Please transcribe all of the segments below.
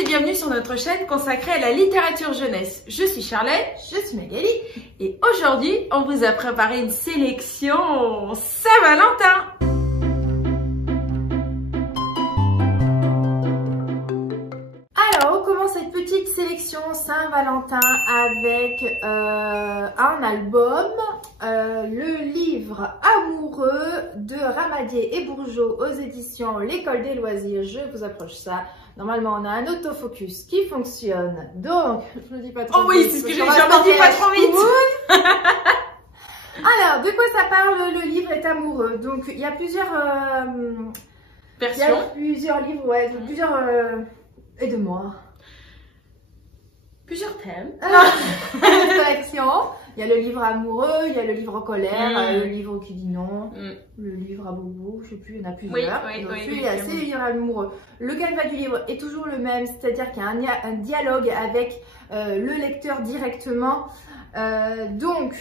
et bienvenue sur notre chaîne consacrée à la littérature jeunesse. Je suis Charlotte, je suis Magali et aujourd'hui on vous a préparé une sélection Saint-Valentin. Alors on commence cette petite sélection Saint-Valentin avec un album, le livre Amoureux de Ramadier et Bourgeot aux éditions L'École des Loisirs. Je vous approche ça. Normalement, on a un autofocus qui fonctionne. Donc, je ne dis pas trop vite. Oh oui, c'est ce que j'ai dit, pas trop vite. Alors, de quoi ça parle? Le livre est amoureux. Donc, il y a plusieurs versions. Il y a plusieurs livres, ouais, plusieurs... Aide-moi. Plusieurs thèmes. Collection. Il y a le livre amoureux, il y a le livre en colère, le livre qui dit non, le livre à bobo, je sais plus, il y en a plusieurs. Oui, Il y a ces livres amoureux. Le canevas du livre est toujours le même, c'est-à-dire qu'il y a un dialogue avec le lecteur directement. Donc,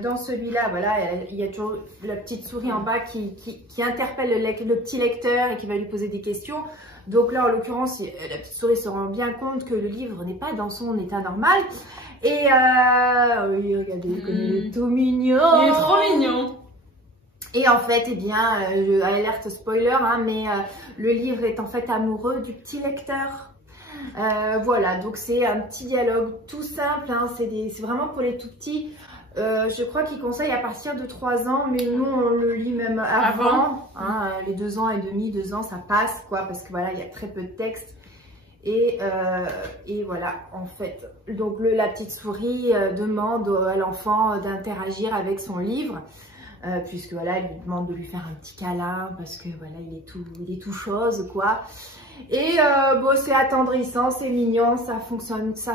dans celui-là, voilà, il y a toujours la petite souris en bas qui interpelle le petit lecteur et qui va lui poser des questions. Donc là, en l'occurrence, la petite souris se rend bien compte que le livre n'est pas dans son état normal. Et oui, regardez, comme il est tout mignon. Il est trop mignon. Et en fait, eh bien, alerte spoiler, hein, mais le livre est en fait amoureux du petit lecteur. Voilà, donc c'est un petit dialogue tout simple, hein, c'est vraiment pour les tout petits. Je crois qu'il conseille à partir de 3 ans, mais nous on le lit même avant. Hein, les 2 ans et demi, 2 ans, ça passe, quoi, parce que voilà, il y a très peu de texte. Et voilà, en fait, donc la petite souris demande à l'enfant d'interagir avec son livre, puisque voilà, elle lui demande de lui faire un petit câlin, parce que voilà, il est tout chose, quoi. Et bon, c'est attendrissant, c'est mignon, ça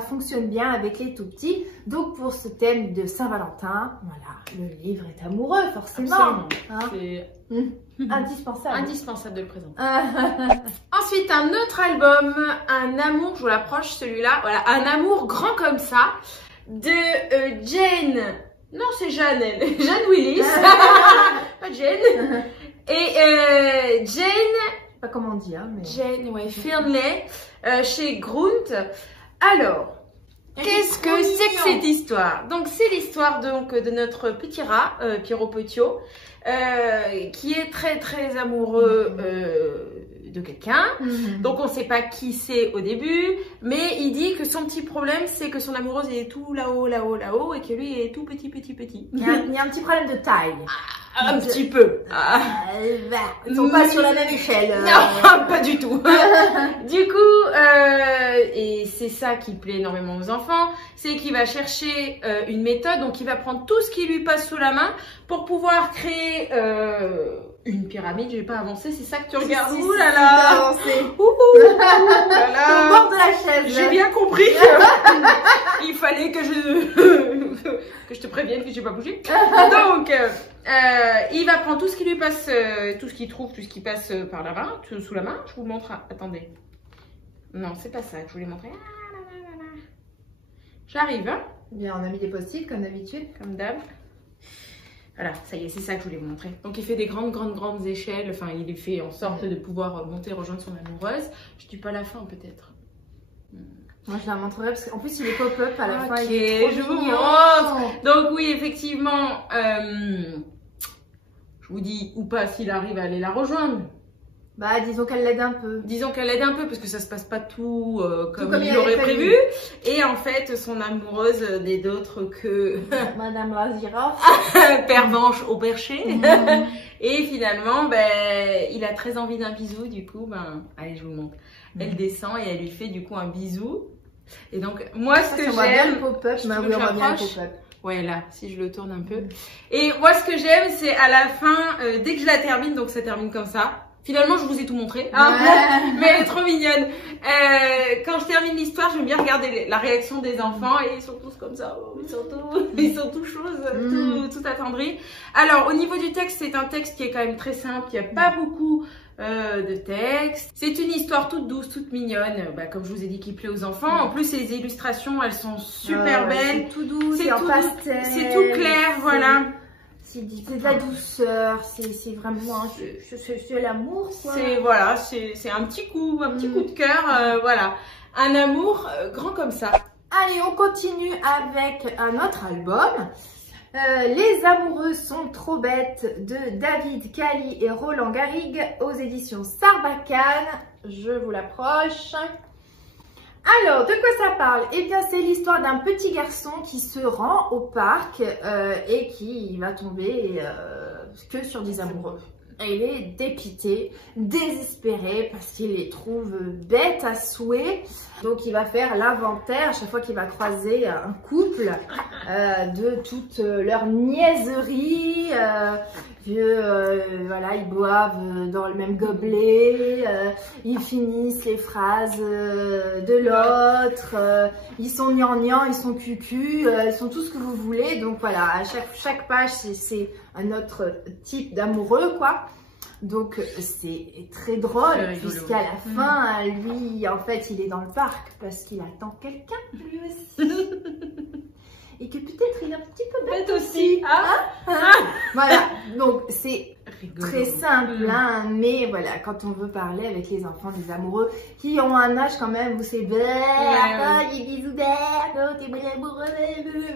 fonctionne bien avec les tout petits. Donc pour ce thème de Saint-Valentin, voilà, le livre est amoureux, forcément. Hein, c'est indispensable. Indispensable de le présenter. Ensuite, un autre album, un amour, je vous l'approche celui-là, voilà, un amour grand comme ça, de Jane, non c'est Jeanne, Jeanne Willis, pas Jane, et Jane, pas comment dire, mais... Jane, ouais, Fernley, chez Grunt. Alors, qu'est-ce que c'est que cette histoire? Donc, c'est l'histoire de notre petit rat, Pierrot Petiot, qui est très très amoureux de quelqu'un. Donc, on ne sait pas qui c'est au début, mais il dit que son petit problème, c'est que son amoureuse est tout là-haut, et que lui est tout petit. Il y a un petit problème de taille. Un petit peu. Ils sont pas sur la même échelle. Non, pas du tout. Du coup, et c'est ça qui plaît énormément aux enfants, c'est qu'il va chercher une méthode, donc il va prendre tout ce qui lui passe sous la main pour pouvoir créer une pyramide. Je vais pas avancer, c'est ça que tu regardes. Si, ouh là là. Au bord de la chaise. J'ai bien compris. Il fallait que je te prévienne que je vais pas bouger. Donc, il va prendre tout ce qui lui passe, tout ce qu'il trouve, tout ce qui passe par la main, sous la main. Je vous le montre. Attendez. Non, c'est pas ça que je voulais montrer. J'arrive. Hein. Bien, on a mis des post-it comme d'habitude. Comme d'hab. Voilà, ça y est, c'est ça que je voulais vous montrer. Donc, il fait des grandes échelles. Enfin, il fait en sorte de pouvoir monter, rejoindre son amoureuse. Je dis pas la fin, peut-être. Moi, je la montrerai parce qu'en plus, il est pop-up à la fin. Ok, Il est trop je vous mignon. montre. Donc, oui, effectivement, je vous dis ou pas s'il arrive à aller la rejoindre. Bah, disons qu'elle l'aide un peu. Disons qu'elle l'aide un peu parce que ça se passe pas tout comme il il aurait avait prévu. Et en fait, son amoureuse n'est d'autre que Madame la girafe. Pervenche au perché. Et finalement, ben, il a très envie d'un bisou. Du coup, ben, allez, je vous montre. Elle descend et elle lui fait du coup un bisou. Et donc, moi, ce que j'aime... pop-up, mais oui, on voit bien le pop-up. Ouais, là, si je le tourne un peu. Et moi, ce que j'aime, c'est à la fin, dès que je la termine, donc ça termine comme ça. Finalement, je vous ai tout montré, hein, mais elle est trop mignonne. Quand je termine l'histoire, j'aime bien regarder la réaction des enfants et ils sont tous comme ça, ils sont tous choses, tout attendris. Alors, au niveau du texte, c'est un texte qui est quand même très simple, il n'y a pas beaucoup de texte. C'est une histoire toute douce, toute mignonne, comme je vous ai dit, qui plaît aux enfants. En plus, les illustrations, elles sont super belles. C'est tout doux, c'est en pastel. C'est tout clair, voilà. C'est de la douceur, c'est vraiment, c'est l'amour, quoi. C'est voilà, c'est un petit coup de cœur, voilà. un amour grand comme ça. Allez, on continue avec un autre album. Les amoureux sont trop bêtes de David Cali et Roland Garrigue aux éditions Sarbacane. Je vous l'approche. Alors, de quoi ça parle? Eh bien, c'est l'histoire d'un petit garçon qui se rend au parc et qui va tomber que sur des amoureux. Et il est dépité, désespéré parce qu'il les trouve bêtes à souhait. Donc, il va faire l'inventaire chaque fois qu'il va croiser un couple de toutes leurs niaiseries. Voilà, ils boivent dans le même gobelet, ils finissent les phrases de l'autre, ils sont gnangnans, ils sont cucu, ils sont tout ce que vous voulez. Donc voilà, à chaque page, c'est un autre type d'amoureux, quoi. Donc c'est très drôle, puisqu'à la fin, lui, en fait, il est dans le parc parce qu'il attend quelqu'un, lui aussi. Et que peut-être il est un petit peu bête aussi. Voilà, donc c'est très simple, hein, mais voilà, quand on veut parler avec les enfants, les amoureux, qui ont un âge quand même où c'est les bisous d'air, t'es bon amoureux,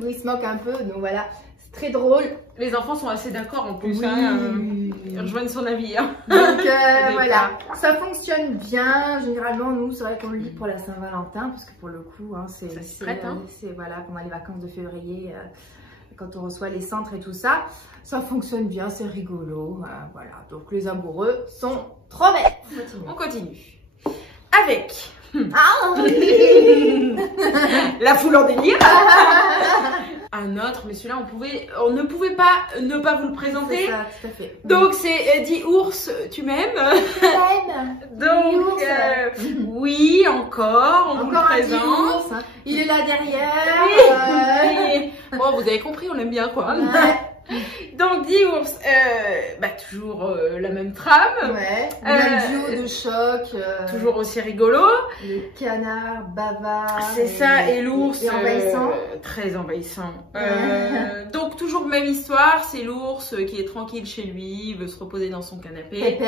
où ils se moquent un peu, donc voilà, c'est très drôle. Les enfants sont assez d'accord en plus, ils rejoignent son avis. Hein. Donc voilà, ça fonctionne bien. Généralement, nous, c'est vrai qu'on le lit pour la Saint-Valentin, parce que pour le coup, hein, c'est voilà, pendant les vacances de février, quand on reçoit les centres et tout ça, ça fonctionne bien, c'est rigolo. Voilà, donc les amoureux sont trop bêtes. On continue. Avec la foule en délire. Un autre, mais celui-là, on ne pouvait pas ne pas vous le présenter. C'est ça, tout à fait. Donc c'est Dis ours, tu m'aimes. Donc oui, encore, on vous le présente. Ours, hein. Il est là derrière. Oui. Bon, vous avez compris, on l'aime bien, quoi. Ouais. Donc Dis ours, toujours la même trame. Ouais. Un duo de choc. Toujours aussi rigolo. Le canard bavard. C'est ça, et l'ours envahissant. Très envahissant. Donc toujours même histoire, c'est l'ours qui est tranquille chez lui, veut se reposer dans son canapé.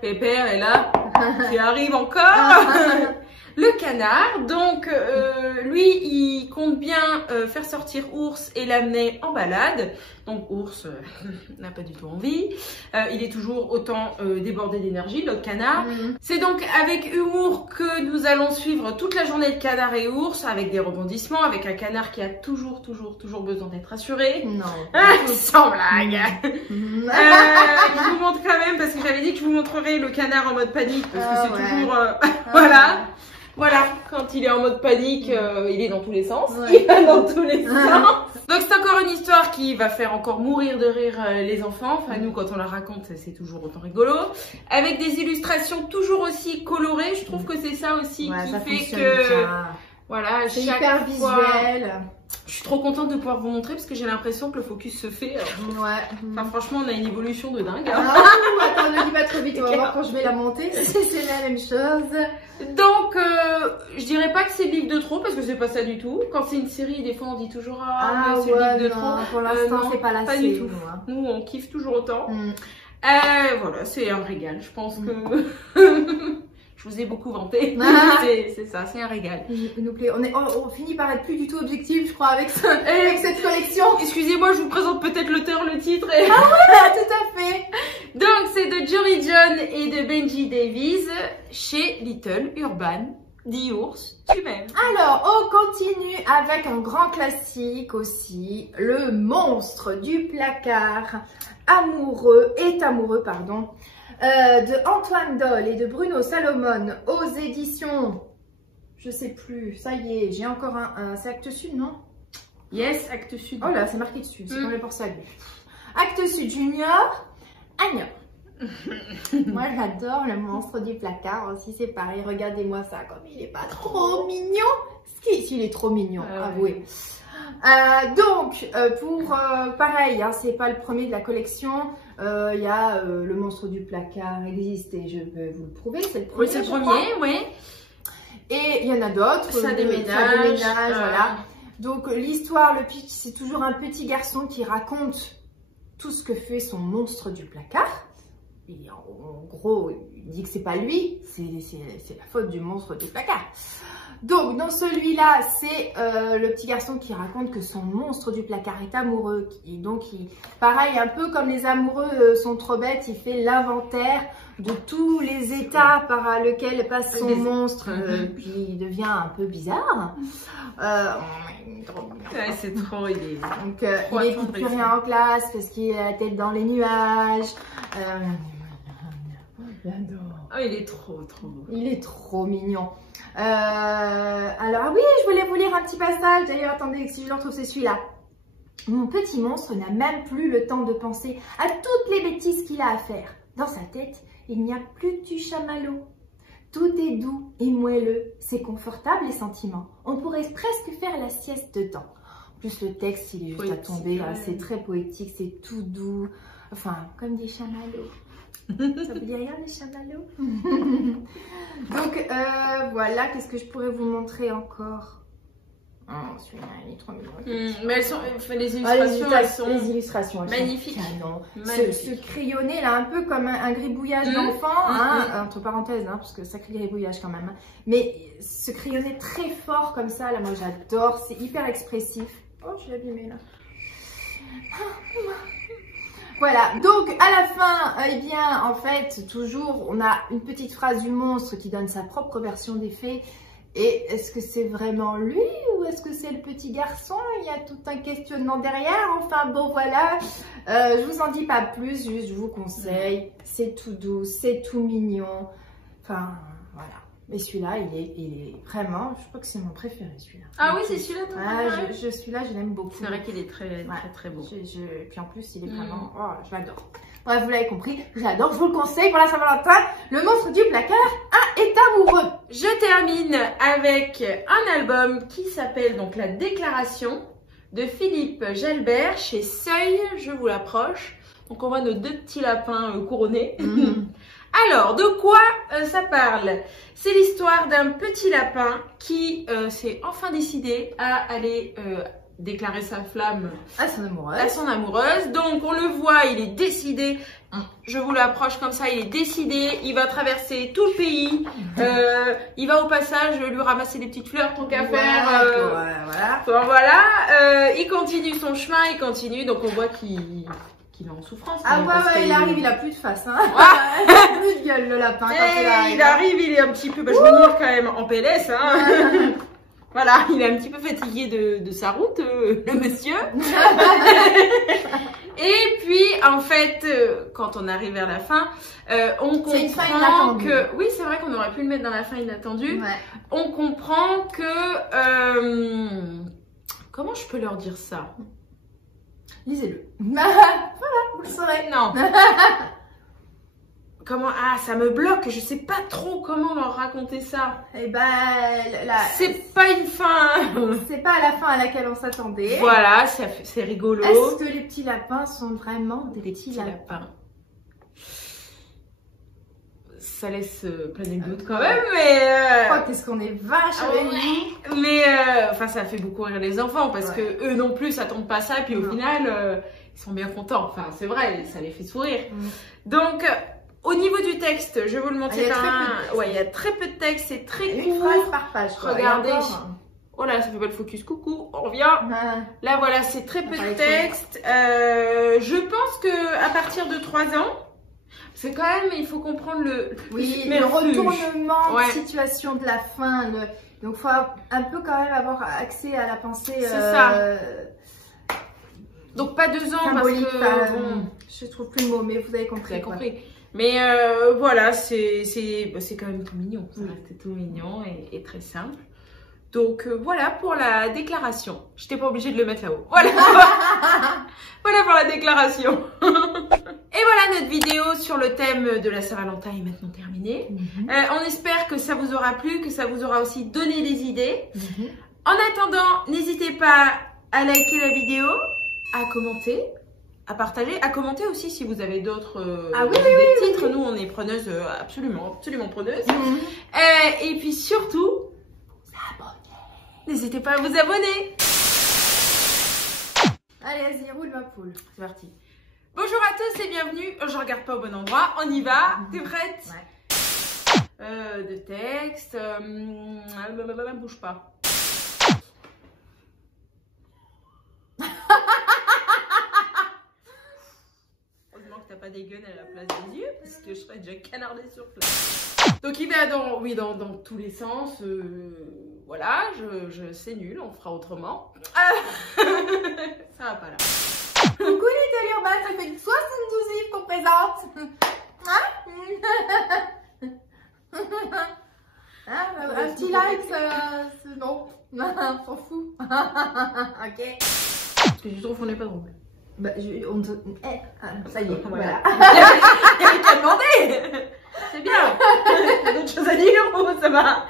Pépère est là, qui arrive encore. Le canard, donc lui il compte bien faire sortir Ours et l'amener en balade. Donc Ours n'a pas du tout envie. Il est toujours autant débordé d'énergie, le canard. C'est donc avec humour que nous allons suivre toute la journée de Canard et Ours, avec des rebondissements, avec un canard qui a toujours besoin d'être rassuré. Non. Sans blague. Je vous montre quand même, parce que j'avais dit que je vous montrerai le canard en mode panique, parce que c'est toujours... Voilà, quand il est en mode panique, il est dans tous les sens. Ouais. Il va dans tous les sens. Donc c'est encore une histoire qui va faire encore mourir de rire les enfants. Enfin nous, quand on la raconte, c'est toujours autant rigolo. Avec des illustrations toujours aussi colorées. Je trouve que c'est ça aussi qui fait que... Bien. Voilà, c'est hyper visuel. Je suis trop contente de pouvoir vous montrer parce que j'ai l'impression que le focus se fait. Enfin, franchement, on a une évolution de dingue. Attends, ne dis pas trop vite, on va voir quand je vais la monter. C'est la même chose. Donc, je dirais pas que c'est le livre de trop parce que c'est pas ça du tout. Quand c'est une série, des fois on dit toujours c'est le livre de trop. Pour l'instant, c'est pas la série. Pas du tout. Nous, on kiffe toujours autant. Voilà, c'est un régal. Je pense que. Je vous ai beaucoup vanté. C'est ça, c'est un régal. Il nous plaît. On finit par être plus du tout objectif, je crois, avec cette collection. Excusez-moi, je vous présente peut-être l'auteur, le titre. Ah ouais, tout à fait. Donc, c'est de Jory John et de Benji Davies chez Little Urban. Dis ours, tu m'aimes. Alors, on continue avec un grand classique aussi, Le monstre du placard est amoureux, pardon. De Antoine Doll et de Bruno Salomon aux éditions, je sais plus, ça y est, j'ai encore c'est Actes Sud, non? Yes, Actes Sud. Oh là, c'est marqué dessus, c'est comme pour ça. Actes Sud Junior, Agnon. Moi j'adore Le monstre du placard aussi, c'est pareil, regardez-moi ça, comme il est pas trop mignon. S'il est trop mignon, avouez. Donc, pareil, hein, c'est pas le premier de la collection. Il y a Le monstre du placard existe et je peux vous le prouver, c'est le premier. Oui, c'est le premier, oui. Et il y en a d'autres. Ça déménage. Voilà. Donc, l'histoire, le pitch, c'est toujours un petit garçon qui raconte tout ce que fait son monstre du placard. Et en gros, il dit que c'est pas lui, c'est la faute du monstre du placard. Donc, dans celui-là, c'est le petit garçon qui raconte que son monstre du placard est amoureux. Pareil, un peu comme les amoureux sont trop bêtes, il fait l'inventaire de tous les états par lesquels passe son monstre. Puis il devient un peu bizarre. Ouais, c'est trop, il est... Donc, il n'écoute plus rien en classe parce qu'il a la tête dans les nuages. J'adore. Oh, il est trop beau. Il est trop mignon. Alors oui, je voulais vous lire un petit passage. D'ailleurs, attendez, si je le retrouve, c'est celui-là. Mon petit monstre n'a même plus le temps de penser à toutes les bêtises qu'il a à faire. Dans sa tête, il n'y a plus du chamallow. Tout est doux et moelleux. C'est confortable les sentiments. On pourrait presque faire la sieste dedans. En plus, le texte, il est juste à tomber. C'est très poétique, c'est tout doux. Enfin, comme des chamallows. Ça vous dit rien les chamallows? Donc voilà, qu'est-ce que je pourrais vous montrer encore? Oh, celui-là, il est trop mignon. Mais elles sont, les illustrations, les illustrations elles magnifiques. Ce crayonné là, un peu comme un gribouillage d'enfant, entre parenthèses, parce que sacré gribouillage quand même. Mais ce crayonné très fort comme ça, là, moi j'adore, c'est hyper expressif. Oh, je l'ai abîmé là. Voilà, donc à la fin, eh bien, en fait, toujours, on a une petite phrase du monstre qui donne sa propre version des faits. Et est-ce que c'est vraiment lui ou est-ce que c'est le petit garçon? Il y a tout un questionnement derrière. Enfin bon, voilà, je vous en dis pas plus, juste je vous conseille. C'est tout doux, c'est tout mignon. Enfin, voilà. Mais celui-là, il est vraiment, je crois que c'est mon préféré celui-là. Ah oui, c'est celui-là ton préféré? Celui-là, je l'aime beaucoup. C'est vrai qu'il est très beau. Et puis en plus, il est vraiment, oh, je l'adore. Bref, vous l'avez compris, j'adore, je vous le conseille pour la Saint-Valentin. Le monstre du placard est amoureux. Je termine avec un album qui s'appelle donc La Déclaration de Philippe Gelbert chez Seuil, je vous l'approche. Donc on voit nos deux petits lapins couronnés. Alors, de quoi ça parle? C'est l'histoire d'un petit lapin qui s'est enfin décidé à aller déclarer sa flamme à son amoureuse. Donc, on le voit, il est décidé. Je vous l'approche comme ça, il est décidé. Il va traverser tout le pays. Il va au passage lui ramasser des petites fleurs, tant qu'à faire. Voilà. Il continue son chemin, il continue. Donc, on voit qu'il est en souffrance. Ah ouais, il arrive, il a plus de face. Hein. Il a plus de gueule, le lapin. Il arrive, il est un petit peu, je vais dire quand même en PLS. Hein. Voilà, il est un petit peu fatigué de sa route, le monsieur. Et puis, en fait, quand on arrive vers la fin, on comprend que... Oui, c'est vrai qu'on aurait pu le mettre dans la fin inattendue. Ouais. On comprend que... Comment je peux leur dire ça? Lisez-le. Voilà, vous le saurez. Non. Comment? Ah, ça me bloque. Je sais pas trop comment leur raconter ça. Eh ben, c'est pas une fin. C'est pas à la fin à laquelle on s'attendait. Voilà, c'est rigolo. Est-ce que les petits lapins sont vraiment des petits lapins? Ça laisse plein de doutes quand même, mais... Oh, qu'est-ce qu'on est vache avec nous. Mais, enfin, ça fait beaucoup rire les enfants, parce que eux non plus, ça tombe pas ça, puis au final, ils sont bien contents. Enfin, c'est vrai, ça les fait sourire. Donc, au niveau du texte, je vais vous le montrer il y a très peu de texte, c'est très court. Une phrase par page. Regardez. Oh là, ça fait pas le focus. Coucou, on revient. Là, voilà, c'est très peu de texte. Je pense que à partir de 3 ans, c'est quand même, il faut comprendre le retournement de situation de la fin. Donc, il faut un peu quand même avoir accès à la pensée. C'est ça. Donc, pas 2 ans symbolique, parce que... je trouve plus le mot, mais vous avez compris. Mais voilà, c'est quand même tout mignon. Ça reste tout mignon et très simple. Donc voilà pour la déclaration. Je n'étais pas obligée de le mettre là-haut. Voilà. Voilà pour la déclaration. Et voilà, notre vidéo sur le thème de la Saint-Valentin est maintenant terminée. On espère que ça vous aura plu, que ça vous aura aussi donné des idées. En attendant, n'hésitez pas à liker la vidéo, à commenter, à partager, à commenter aussi si vous avez d'autres titres. Nous, on est preneuses, absolument preneuses. Et puis surtout, n'hésitez pas à vous abonner. Allez, vas-y, roule ma poule. C'est parti. Bonjour à tous et bienvenue. Je regarde pas au bon endroit. On y va. T'es prête? Ouais. de texte. Bouge pas. Heureusement que t'as pas des guns à la place des yeux, parce que je serais déjà canardée sur place. Donc il va dans tous les sens. Voilà, c'est nul, on fera autrement. Ça va pas là. Coucou les Téléurbains, ça fait 72 livres qu'on présente. Hein? Un petit like, non, on s'en fout. Ok. Parce que je trouve qu'on n'est pas drôle. Bah, ça y est, voilà. Il y avait qu'à demander. C'est bien. T'as d'autres choses à dire ou ça va?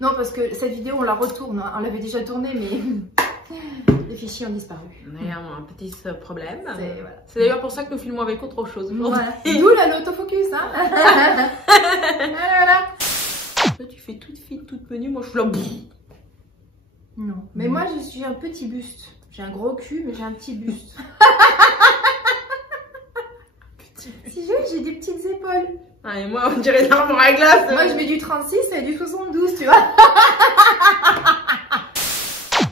Non, parce que cette vidéo, on la retourne. On l'avait déjà tournée, mais les fichiers ont disparu. Mais un petit problème. Voilà. C'est d'ailleurs pour ça que nous filmons avec autre chose. Voilà. D'où l'autofocus, hein. Voilà. Toi, tu fais toute fine, toute menue. Moi, je suis là. Non. Mais moi, je suis un petit buste. J'ai un gros cul, mais j'ai un petit buste. Si j'ai des petites épaules. Ah, et moi, on dirait l'armoire à glace. Moi, je mets du 36 et du 72, tu vois.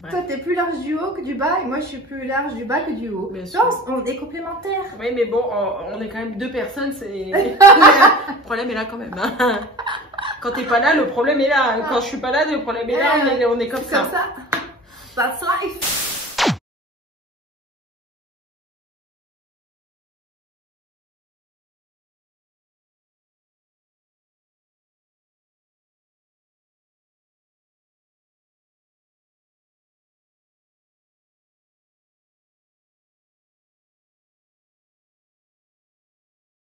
Ouais. Toi, t'es plus large du haut que du bas, et moi, je suis plus large du bas que du haut. Bien sûr. On est complémentaires. Oui, mais bon, on est quand même deux personnes, c'est... Le problème est là quand même. Hein. Quand t'es pas là, le problème est là. Quand je suis pas là, le problème est là, on est comme ça. Comme ça. That's life.